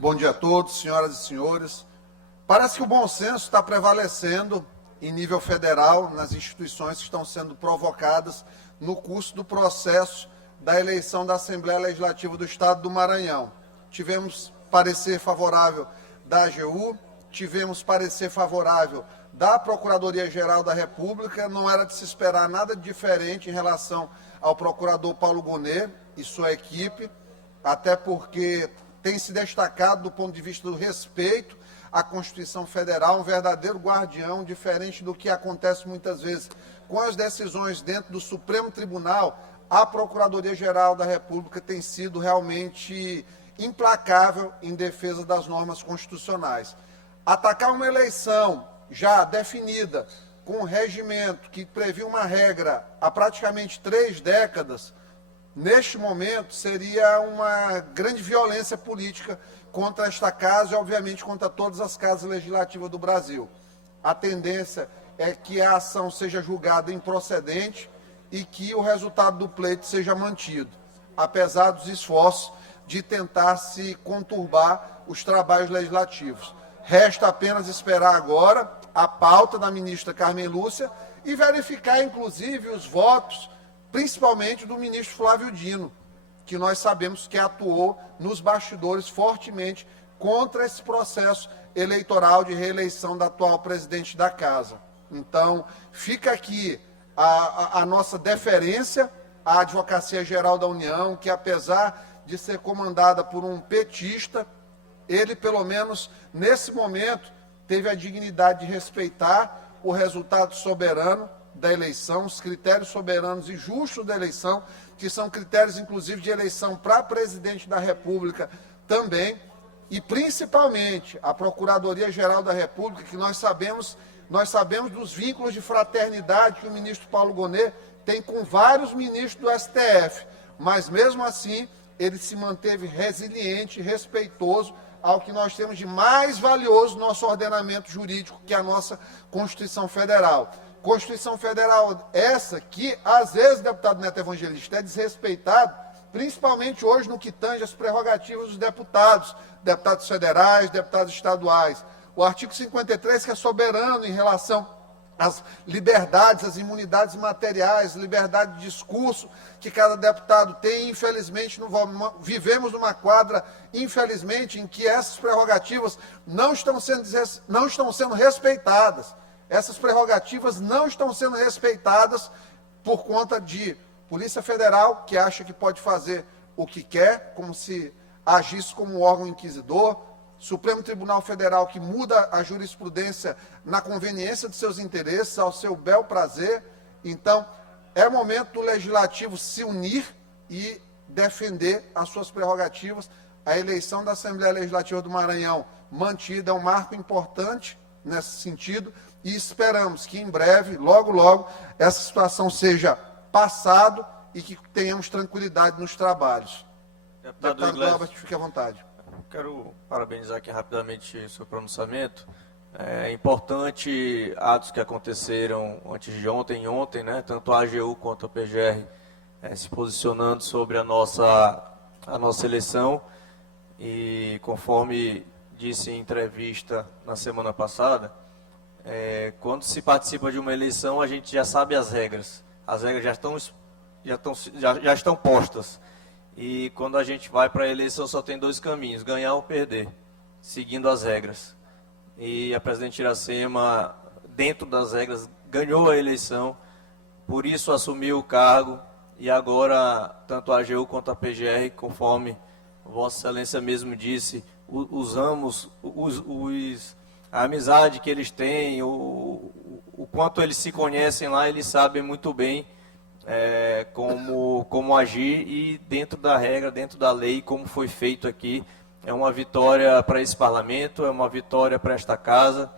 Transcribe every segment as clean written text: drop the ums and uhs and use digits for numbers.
Bom dia a todos, senhoras e senhores. Parece que o bom senso está prevalecendo em nível federal nas instituições que estão sendo provocadas no curso do processo da eleição da Assembleia Legislativa do Estado do Maranhão. Tivemos parecer favorável da AGU, tivemos parecer favorável da Procuradoria-Geral da República. Não era de se esperar nada diferente em relação ao procurador Paulo Gonet e sua equipe, até porque tem se destacado do ponto de vista do respeito à Constituição Federal, um verdadeiro guardião, diferente do que acontece muitas vezes com as decisões dentro do Supremo Tribunal. A Procuradoria-Geral da República tem sido realmente implacável em defesa das normas constitucionais. Atacar uma eleição já definida, com um regimento que previa uma regra há praticamente 3 décadas, neste momento seria uma grande violência política contra esta casa e, obviamente, contra todas as casas legislativas do Brasil. A tendência é que a ação seja julgada improcedente e que o resultado do pleito seja mantido, apesar dos esforços de tentar se conturbar os trabalhos legislativos. Resta apenas esperar agora a pauta da ministra Carmen Lúcia e verificar, inclusive, os votos, principalmente do ministro Flávio Dino, que nós sabemos que atuou nos bastidores fortemente contra esse processo eleitoral de reeleição da atual presidente da Casa. Então, fica aqui a nossa deferência à Advocacia Geral da União, que apesar de ser comandada por um petista, ele, pelo menos nesse momento, teve a dignidade de respeitar o resultado soberano da eleição, os critérios soberanos e justos da eleição, que são critérios, inclusive, de eleição para presidente da República também, e principalmente a Procuradoria-Geral da República, que nós sabemos dos vínculos de fraternidade que o ministro Paulo Gonet tem com vários ministros do STF, mas mesmo assim ele se manteve resiliente, respeitoso ao que nós temos de mais valioso no nosso ordenamento jurídico, que é a nossa Constituição Federal. Constituição Federal essa que, às vezes, deputado Neto Evangelista, é desrespeitado, principalmente hoje no que tange as prerrogativas dos deputados federais, deputados estaduais. O artigo 53, que é soberano em relação às liberdades, às imunidades materiais, liberdade de discurso que cada deputado tem. Infelizmente, vivemos numa quadra, infelizmente, em que essas prerrogativas não estão sendo respeitadas. Essas prerrogativas não estão sendo respeitadas por conta de Polícia Federal, que acha que pode fazer o que quer, como se agisse como um órgão inquisidor, Supremo Tribunal Federal, que muda a jurisprudência na conveniência de seus interesses, ao seu bel prazer. Então, é momento do Legislativo se unir e defender as suas prerrogativas. A eleição da Assembleia Legislativa do Maranhão mantida é um marco importante nesse sentido, e esperamos que em breve, logo, logo, essa situação seja passado e que tenhamos tranquilidade nos trabalhos. Deputado Glauber, fique à vontade. Quero parabenizar aqui rapidamente o seu pronunciamento. É importante atos que aconteceram antes de ontem e ontem, né, tanto a AGU quanto a PGR se posicionando sobre a nossa eleição, e conforme disse em entrevista na semana passada, quando se participa de uma eleição, a gente já sabe as regras já estão postas. E quando a gente vai para a eleição, só tem 2 caminhos: ganhar ou perder, seguindo as regras. E a presidente Iracema, dentro das regras, ganhou a eleição, por isso assumiu o cargo, e agora, tanto a AGU quanto a PGR, conforme Vossa Excelência mesmo disse, usamos a amizade que eles têm, o quanto eles se conhecem lá, eles sabem muito bem como agir, e dentro da regra, dentro da lei, como foi feito aqui. É uma vitória para esse parlamento, é uma vitória para esta casa,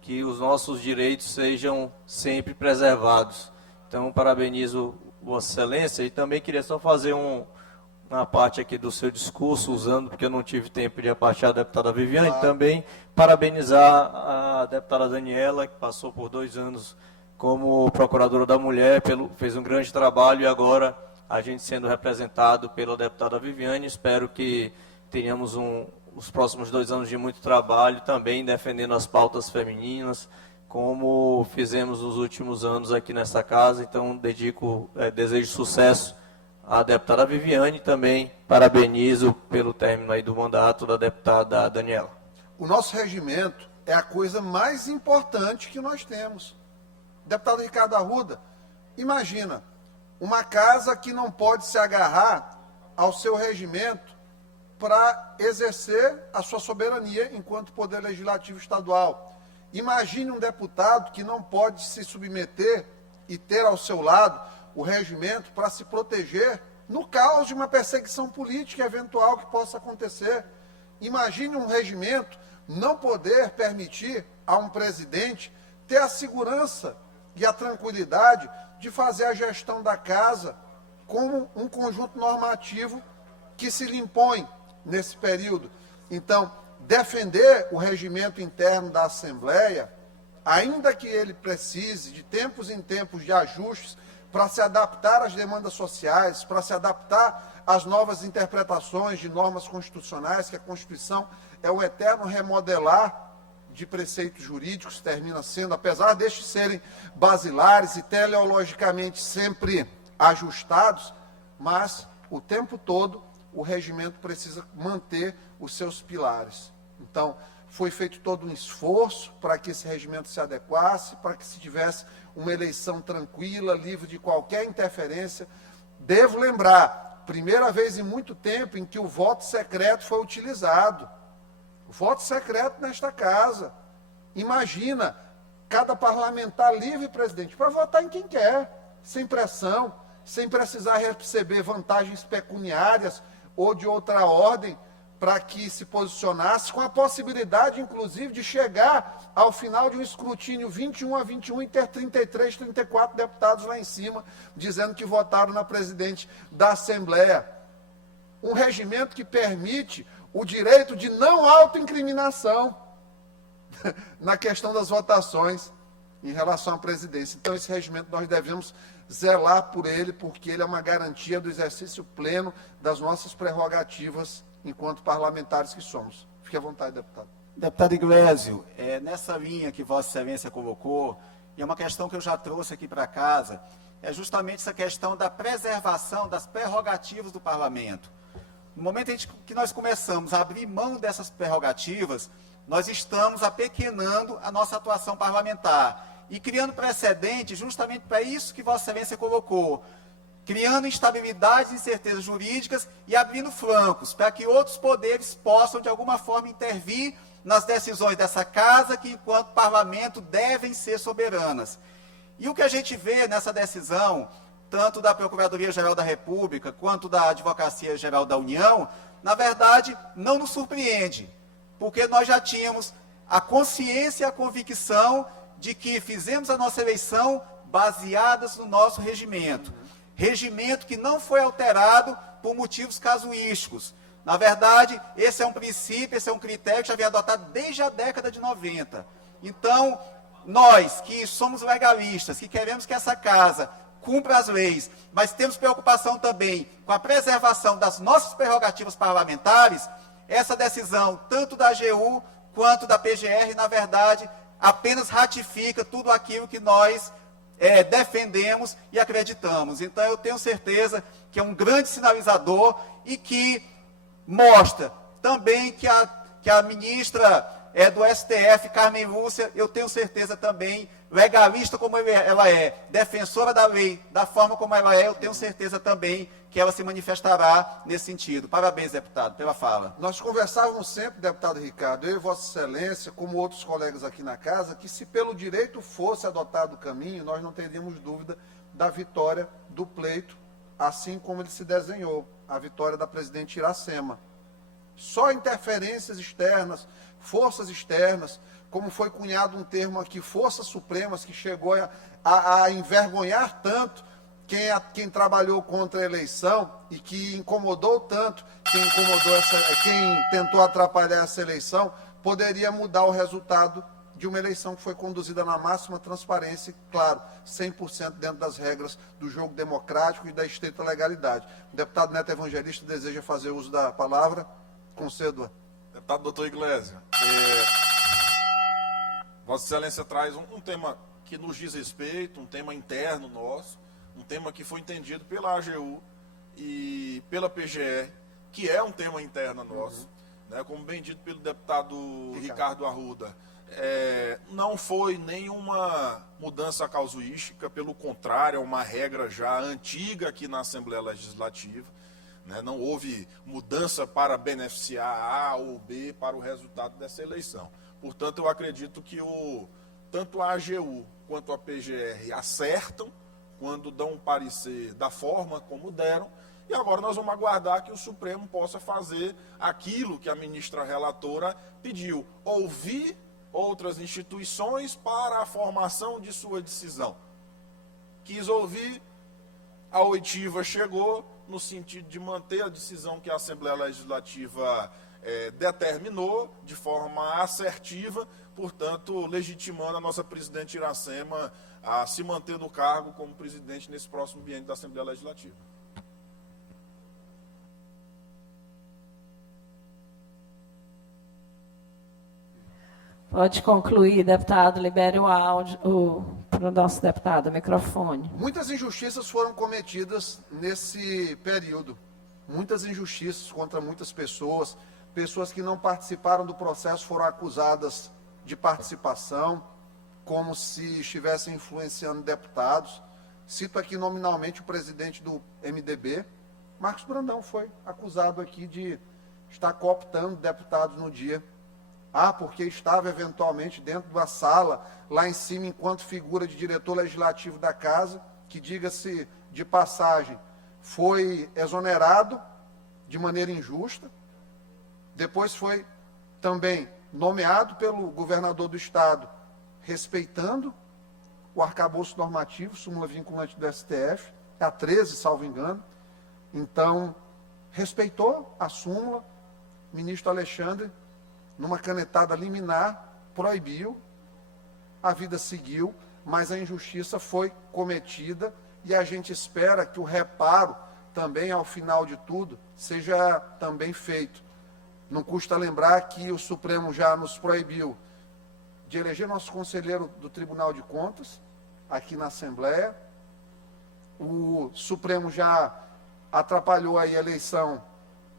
que os nossos direitos sejam sempre preservados. Então, parabenizo Vossa Excelência, e também queria só fazer uma parte aqui do seu discurso, porque eu não tive tempo de apartear a deputada Viviane, também parabenizar a deputada Daniela, que passou por 2 anos como procuradora da mulher, fez um grande trabalho, e agora a gente sendo representado pela deputada Viviane. Espero que tenhamos o os próximos 2 anos de muito trabalho, também defendendo as pautas femininas, como fizemos nos últimos anos aqui nessa casa. Então, desejo sucesso à deputada Viviane e também parabenizo pelo término aí do mandato da deputada Daniela. O nosso regimento é a coisa mais importante que nós temos. Deputado Ricardo Arruda, imagina, uma casa que não pode se agarrar ao seu regimento para exercer a sua soberania enquanto poder legislativo estadual. Imagine um deputado que não pode se submeter e ter ao seu lado o regimento para se proteger no caos de uma perseguição política eventual que possa acontecer. Imagine um regimento não poder permitir a um presidente ter a segurança e a tranquilidade de fazer a gestão da casa como um conjunto normativo que se lhe impõe nesse período. Então, defender o regimento interno da Assembleia, ainda que ele precise de tempos em tempos de ajustes para se adaptar às demandas sociais, para se adaptar às novas interpretações de normas constitucionais, que a Constituição é um eterno remodelar de preceitos jurídicos, termina sendo, apesar destes serem basilares e teleologicamente sempre ajustados, mas o tempo todo o regimento precisa manter os seus pilares. Então, foi feito todo um esforço para que esse regimento se adequasse, para que se tivesse uma eleição tranquila, livre de qualquer interferência. Devo lembrar, primeira vez em muito tempo em que o voto secreto foi utilizado. O voto secreto nesta casa. Imagina, cada parlamentar livre, presidente, para votar em quem quer, sem pressão, sem precisar receber vantagens pecuniárias ou de outra ordem, para que se posicionasse, com a possibilidade, inclusive, de chegar ao final de um escrutínio 21-21 e ter 33, 34 deputados lá em cima, dizendo que votaram na presidente da Assembleia. Um regimento que permite o direito de não autoincriminação na questão das votações em relação à presidência. Então, esse regimento nós devemos zelar por ele, porque ele é uma garantia do exercício pleno das nossas prerrogativas enquanto parlamentares que somos. Fique à vontade, deputado. Deputado Iglesio, nessa linha que Vossa Excelência colocou, e é uma questão que eu já trouxe aqui para casa, é justamente essa questão da preservação das prerrogativas do parlamento. No momento em que nós começamos a abrir mão dessas prerrogativas, nós estamos apequenando a nossa atuação parlamentar e criando precedente justamente para isso que Vossa Excelência colocou, criando instabilidades e incertezas jurídicas e abrindo flancos para que outros poderes possam, de alguma forma, intervir nas decisões dessa casa, que, enquanto parlamento, devem ser soberanas. E o que a gente vê nessa decisão, tanto da Procuradoria-Geral da República, quanto da Advocacia-Geral da União, na verdade, não nos surpreende, porque nós já tínhamos a consciência e a convicção de que fizemos a nossa eleição baseadas no nosso regimento. Regimento que não foi alterado por motivos casuísticos. Na verdade, esse é um princípio, esse é um critério que já vem adotado desde a década de 90. Então, nós que somos legalistas, que queremos que essa casa cumpra as leis, mas temos preocupação também com a preservação das nossas prerrogativas parlamentares, essa decisão, tanto da AGU quanto da PGR, na verdade, apenas ratifica tudo aquilo que nós defendemos e acreditamos. Então, eu tenho certeza que é um grande sinalizador e que mostra também que a ministra do STF, Carmen Lúcia, eu tenho certeza também, legalista como ela é, defensora da lei, da forma como ela é, eu tenho certeza também que ela se manifestará nesse sentido. Parabéns, deputado, pela fala. Nós conversávamos sempre, deputado Ricardo, eu e Vossa Excelência, como outros colegas aqui na casa, que se pelo direito fosse adotado o caminho, nós não teríamos dúvida da vitória do pleito, assim como ele se desenhou, a vitória da presidente Iracema. Só interferências externas, forças externas, como foi cunhado um termo aqui, forças supremas, que chegou a envergonhar tanto quem trabalhou contra a eleição e que incomodou tanto quem tentou atrapalhar essa eleição, poderia mudar o resultado de uma eleição que foi conduzida na máxima transparência e, claro, 100% dentro das regras do jogo democrático e da estrita legalidade. O deputado Neto Evangelista deseja fazer uso da palavra. Concedo-a. Deputado doutor Iglesias, Vossa Excelência traz um tema que nos diz respeito, um tema interno nosso, um tema que foi entendido pela AGU e pela PGR, que é um tema interno nosso, né, como bem dito pelo deputado Ricardo Arruda. Não foi nenhuma mudança casuística, pelo contrário, é uma regra já antiga aqui na Assembleia Legislativa. Né, não houve mudança para beneficiar A ou B para o resultado dessa eleição. Portanto, eu acredito que tanto a AGU quanto a PGR acertam quando dão um parecer da forma como deram, e agora nós vamos aguardar que o Supremo possa fazer aquilo que a ministra relatora pediu, ouvir outras instituições para a formação de sua decisão. Quis ouvir, a oitiva chegou no sentido de manter a decisão que a Assembleia Legislativa determinou de forma assertiva, portanto, legitimando a nossa presidente Iracema a se manter no cargo como presidente nesse próximo biênio da Assembleia Legislativa. Pode concluir, deputado. Libere o áudio para o nosso deputado, o microfone. Muitas injustiças foram cometidas nesse período. Muitas injustiças contra muitas pessoas. Pessoas que não participaram do processo foram acusadas de participação, como se estivessem influenciando deputados. Cito aqui nominalmente o presidente do MDB, Marcos Brandão, foi acusado aqui de estar cooptando deputados no dia. Porque estava eventualmente dentro da sala, lá em cima, enquanto figura de diretor legislativo da casa, que, diga-se de passagem, foi exonerado de maneira injusta. Depois foi também nomeado pelo governador do estado, respeitando o arcabouço normativo, súmula vinculante do STF, a 13, salvo engano. Então, respeitou a súmula, ministro Alexandre, numa canetada liminar, proibiu, a vida seguiu, mas a injustiça foi cometida e a gente espera que o reparo também, ao final de tudo, seja também feito. Não custa lembrar que o Supremo já nos proibiu de eleger nosso conselheiro do Tribunal de Contas, aqui na Assembleia. O Supremo já atrapalhou aí a eleição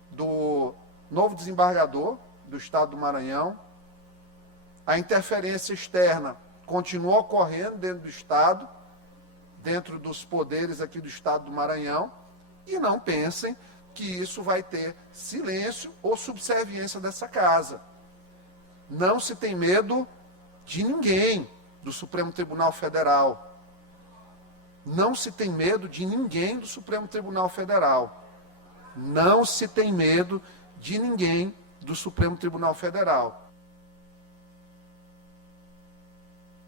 do novo desembargador do Estado do Maranhão. A interferência externa continua ocorrendo dentro do Estado, dentro dos poderes aqui do Estado do Maranhão, e não pensem que isso vai ter silêncio ou subserviência dessa casa. Não se tem medo de ninguém do Supremo Tribunal Federal. Não se tem medo de ninguém do Supremo Tribunal Federal. Não se tem medo de ninguém do Supremo Tribunal Federal.